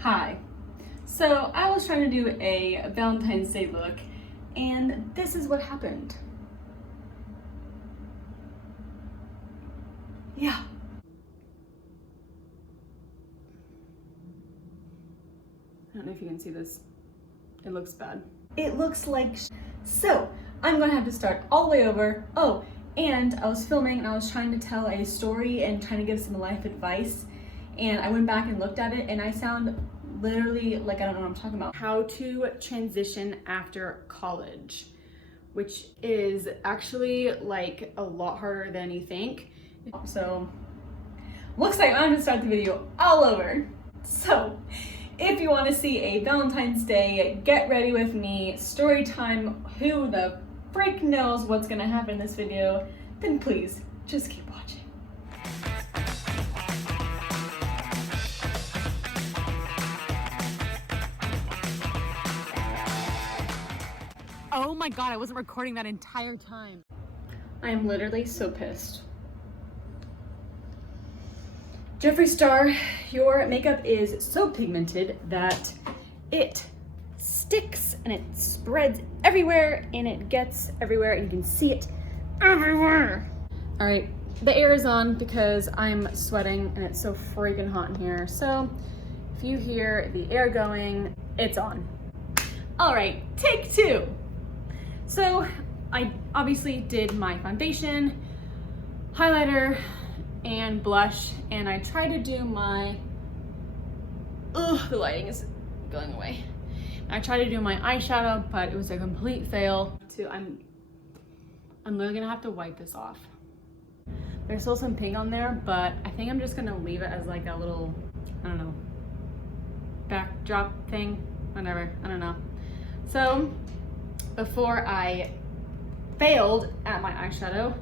Hi. So I was trying to do a Valentine's Day look, and this is what happened. Yeah. I don't know if you can see this. It looks bad. It looks like So I'm gonna have to start all the way over. Oh, and I was filming and I was trying to tell a story and trying to give some life advice. And I went back and looked at it and I sound literally like I don't know what I'm talking about. How to transition after college, which is actually like a lot harder than you think. So looks like I'm gonna start the video all over. So if you want to see a Valentine's Day get ready with me story time, who the frick knows what's gonna happen in this video, then please just keep watching. Oh my god, I wasn't recording that entire time. I am literally so pissed. Jeffree Star, your makeup is so pigmented that it sticks and it spreads everywhere and it gets everywhere and you can see it everywhere. All right, the air is on because I'm sweating and it's so freaking hot in here. So if you hear the air going, it's on. All right, take two. So I obviously did my foundation, highlighter, and blush, and I tried to do my, the lighting is going away. I tried to do my eyeshadow, but it was a complete fail. I'm literally gonna have to wipe this off. There's still some pink on there, but I think I'm just gonna leave it as like a little, I don't know, backdrop thing, whatever, I don't know. So before I failed at my eyeshadow,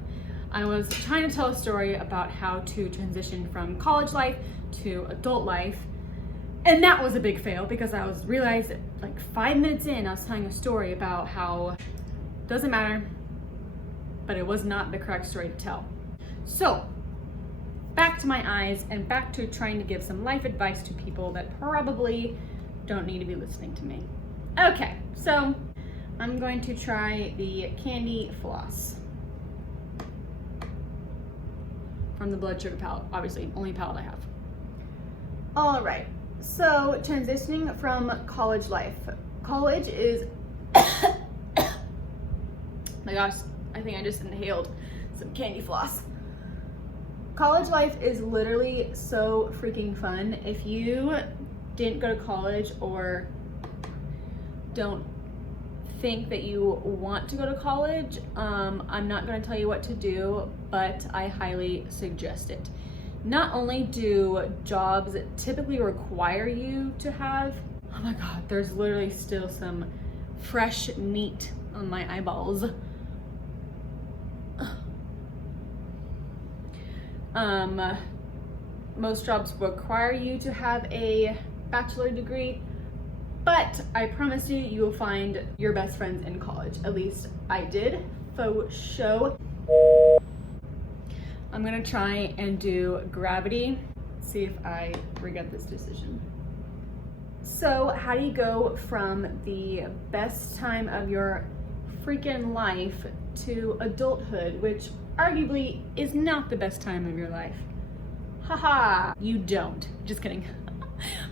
I was trying to tell a story about how to transition from college life to adult life. And that was a big fail because I realized like 5 minutes in, I was telling a story about how doesn't matter, but it was not the correct story to tell. So back to my eyes and back to trying to give some life advice to people that probably don't need to be listening to me. Okay, so I'm going to try the Candy Floss from the Blood Sugar palette, obviously, only palette I have. All right, so transitioning from college life. College is, my gosh, I think I just inhaled some candy floss. College life is literally so freaking fun. If you didn't go to college or don't think that you want to go to college, I'm not going to tell you what to do, but I highly suggest it. Not only do jobs typically require you to have, oh my god, there's literally still some fresh meat on my eyeballs. Most jobs require you to have a bachelor degree, but I promise you, you will find your best friends in college. At least I did, faux show. I'm gonna try and do Gravity, see if I regret this decision. So how do you go from the best time of your freaking life to adulthood, which arguably is not the best time of your life? Haha, you don't, just kidding.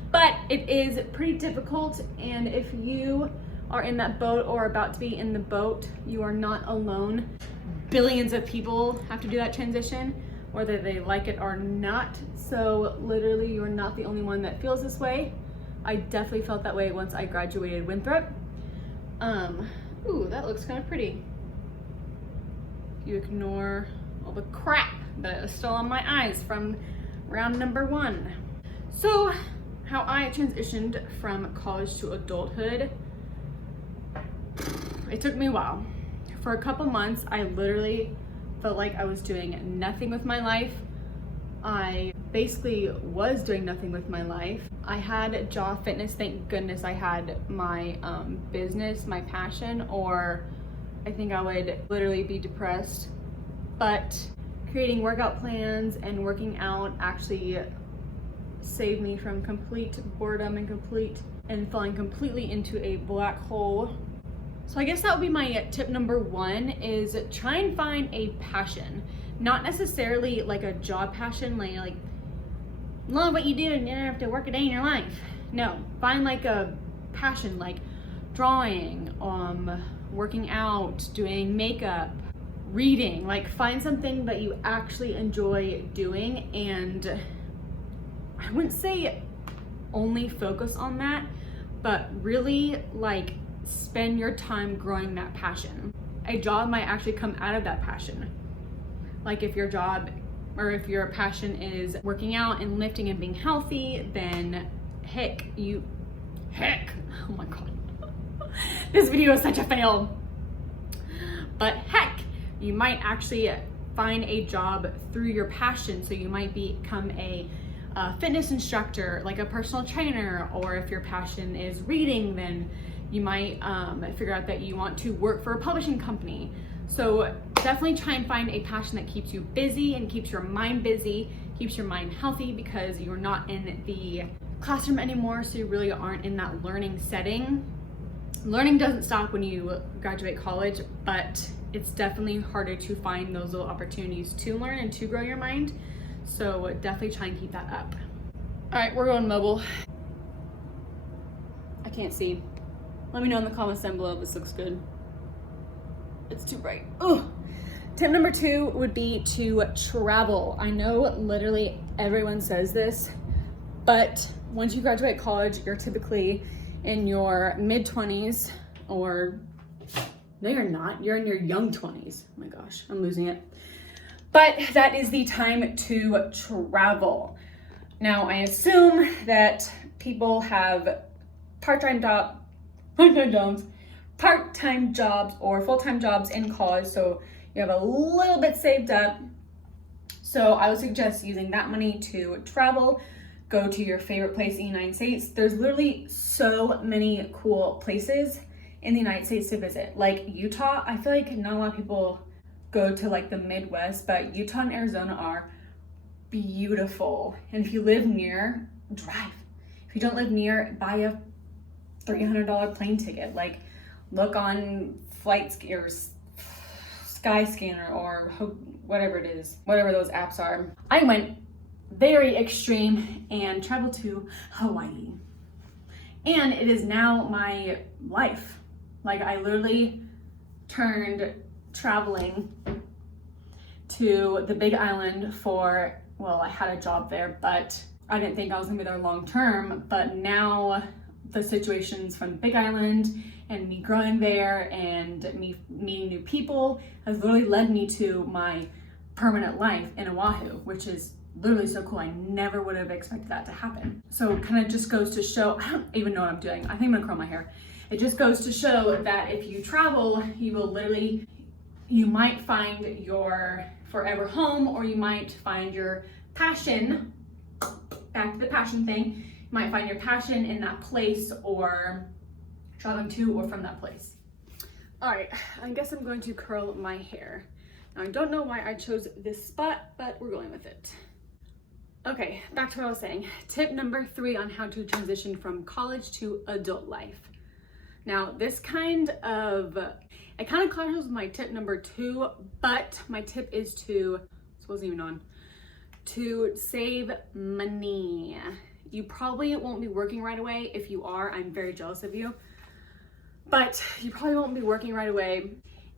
But it is pretty difficult, and if you are in that boat or about to be in the boat, you are not alone. Billions of people have to do that transition, whether they like it or not. So literally, you're not the only one that feels this way. I definitely felt that way once I graduated Winthrop. Ooh, that looks kind of pretty. You ignore all the crap that is still on my eyes from round number 1. So how I transitioned from college to adulthood, it took me a while. For a couple months, I literally felt like I was doing nothing with my life. I basically was doing nothing with my life. I had Jaw Fitness, thank goodness I had my business, my passion, or I think I would literally be depressed. But creating workout plans and working out actually save me from complete boredom and falling completely into a black hole. So I guess that would be my tip number one, is try and find a passion. Not necessarily like a job passion, like love what you do and you don't have to work a day in your life. No, find like a passion, like drawing, working out, doing makeup, reading. Like find something that you actually enjoy doing, and I wouldn't say only focus on that, but really like spend your time growing that passion. A job might actually come out of that passion. Like if your job or if your passion is working out and lifting and being healthy, then heck, oh my God. This video is such a fail. But heck, you might actually find a job through your passion. So you might become a fitness instructor, like a personal trainer, or if your passion is reading, then you might figure out that you want to work for a publishing company. So definitely try and find a passion that keeps you busy and keeps your mind busy, keeps your mind healthy, because you're not in the classroom anymore, so you really aren't in that learning setting. Learning doesn't stop when you graduate college, but it's definitely harder to find those little opportunities to learn and to grow your mind. So definitely try and keep that up. All right, we're going mobile. I can't see. Let me know in the comments down below if this looks good. It's too bright. Oh. Tip number two would be to travel. I know literally everyone says this, but once you graduate college, you're typically in your mid-20s, or no, you're not. You're in your young 20s. Oh my gosh, I'm losing it. But that is the time to travel. Now, I assume that people have part-time jobs or full-time jobs in college, so you have a little bit saved up. So I would suggest using that money to travel, go to your favorite place in the United States. There's literally so many cool places in the United States to visit. Like Utah, I feel like not a lot of people go to like the Midwest, but Utah and Arizona are beautiful. And if you live near, drive. If you don't live near, buy a $300 plane ticket. Like look on Skyscanner or whatever it is, whatever those apps are. I went very extreme and traveled to Hawaii. And it is now my life. Like I literally turned traveling to the Big Island for, well, I had a job there, but I didn't think I was gonna be there long term. But now the situations from the Big Island and me growing there and me meeting new people has literally led me to my permanent life in Oahu, which is literally so cool. I never would have expected that to happen. So it kind of just goes to show, I don't even know what I'm doing. I think I'm gonna curl my hair. It just goes to show that if you travel, you might find your forever home, or you might find your passion, back to the passion thing, you might find your passion in that place, or traveling to or from that place. All right, I guess I'm going to curl my hair. Now I don't know why I chose this spot, but we're going with it. Okay, back to what I was saying. Tip number 3 on how to transition from college to adult life. Now this kind of clashes with my tip number 2, but my tip is to save money. You probably won't be working right away. If you are, I'm very jealous of you. But you probably won't be working right away,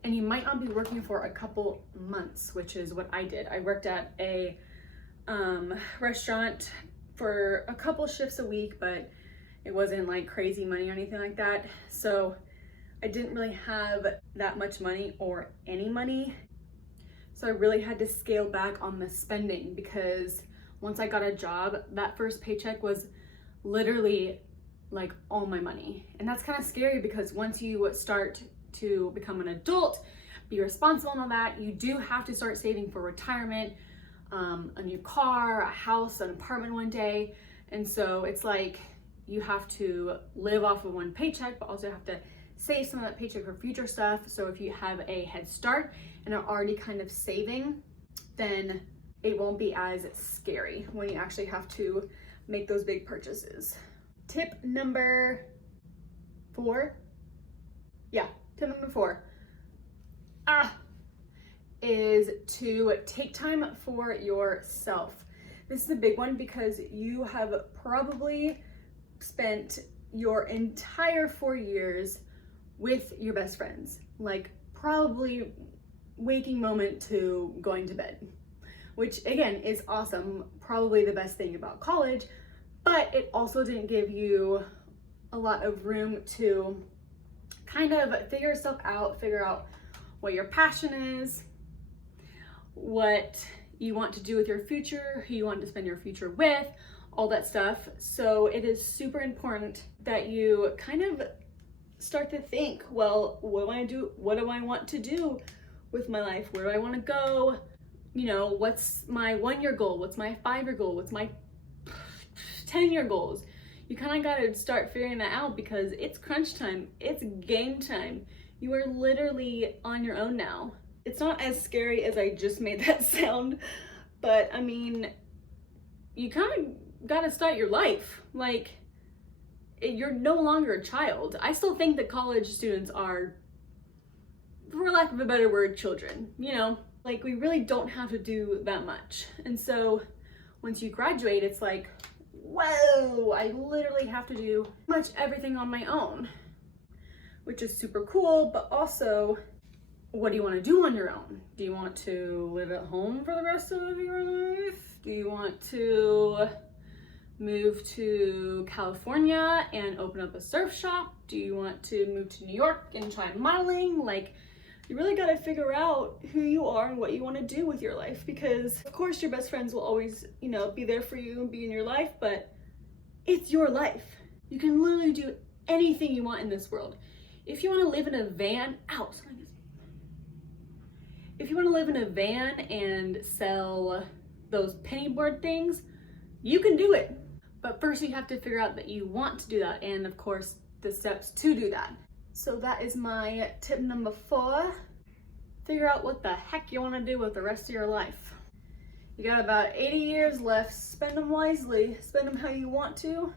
and you might not be working for a couple months, which is what I did. I worked at a restaurant for a couple shifts a week, but it wasn't like crazy money or anything like that. So I didn't really have that much money or any money. So I really had to scale back on the spending, because once I got a job, that first paycheck was literally like all my money. And that's kind of scary, because once you start to become an adult, be responsible and all that, you do have to start saving for retirement, a new car, a house, an apartment one day. And so it's like you have to live off of one paycheck, but also have to save some of that paycheck for future stuff. So if you have a head start and are already kind of saving, then it won't be as scary when you actually have to make those big purchases. Tip number 4. Yeah, tip number 4. Is to take time for yourself. This is a big one because you have probably spent your entire 4 years with your best friends, like probably waking moment to going to bed, which again is awesome, probably the best thing about college, but it also didn't give you a lot of room to kind of figure yourself out, figure out what your passion is, what you want to do with your future, who you want to spend your future with, all that stuff. So it is super important that you kind of start to think, well, what do I do? What do I want to do with my life? Where do I want to go? You know, what's my 1-year goal? What's my 5-year goal? What's my 10-year goals? You kind of got to start figuring that out because it's crunch time. It's game time. You are literally on your own now. It's not as scary as I just made that sound, but I mean, you kind of got to start your life. Like, you're no longer a child. I still think that college students are, for lack of a better word, children, you know? Like, we really don't have to do that much. And so once you graduate, it's like, whoa, I literally have to do pretty much everything on my own, which is super cool, but also, what do you want to do on your own? Do you want to live at home for the rest of your life? Do you want to move to California and open up a surf shop? Do you want to move to New York and try modeling? Like, you really got to figure out who you are and what you want to do with your life, because of course your best friends will always, you know, be there for you and be in your life, but it's your life. You can literally do anything you want in this world. If you want to live in a van, if you want to live in a van and sell those penny board things, you can do it. But first you have to figure out that you want to do that, and of course the steps to do that. So that is my tip number 4. Figure out what the heck you want to do with the rest of your life. You got about 80 years left. Spend them wisely. Spend them how you want to,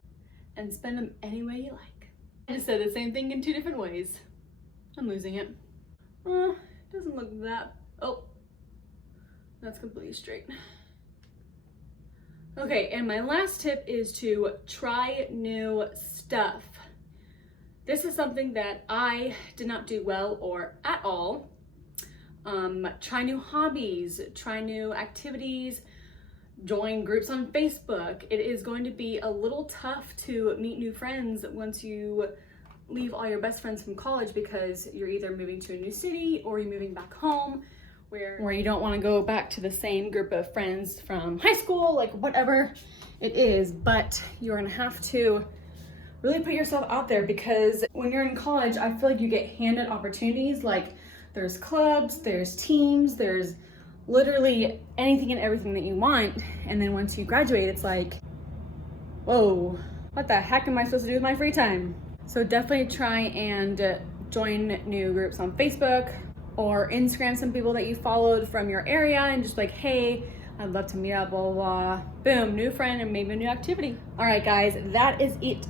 and spend them any way you like. I just said the same thing in 2 different ways. I'm losing it. Doesn't look that, oh, that's completely straight. Okay, and my last tip is to try new stuff. This is something that I did not do well or at all. Try new hobbies, try new activities, join groups on Facebook. It is going to be a little tough to meet new friends once you leave all your best friends from college, because you're either moving to a new city or you're moving back home where you don't want to go back to the same group of friends from high school, like whatever it is. But you're gonna have to really put yourself out there, because when you're in college, I feel like you get handed opportunities. Like, there's clubs, there's teams, there's literally anything and everything that you want. And then once you graduate, it's like, whoa, what the heck am I supposed to do with my free time? So definitely try and join new groups on Facebook or Instagram, some people that you followed from your area, and just like, hey, I'd love to meet up, blah, blah, blah. Boom, new friend and maybe a new activity. All right, guys, that is it.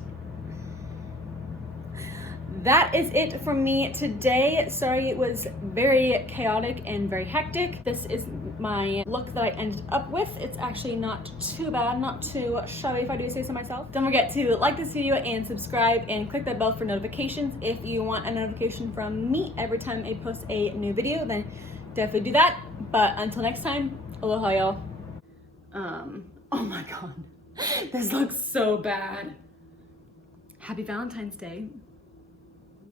That is it from me today. Sorry, it was very chaotic and very hectic. This is my look that I ended up with. It's actually not too bad, not too shabby if I do say so myself. Don't forget to like this video and subscribe and click that bell for notifications. If you want a notification from me every time I post a new video, then definitely do that. But until next time, aloha, y'all. Oh my God, this looks so bad. Happy Valentine's Day.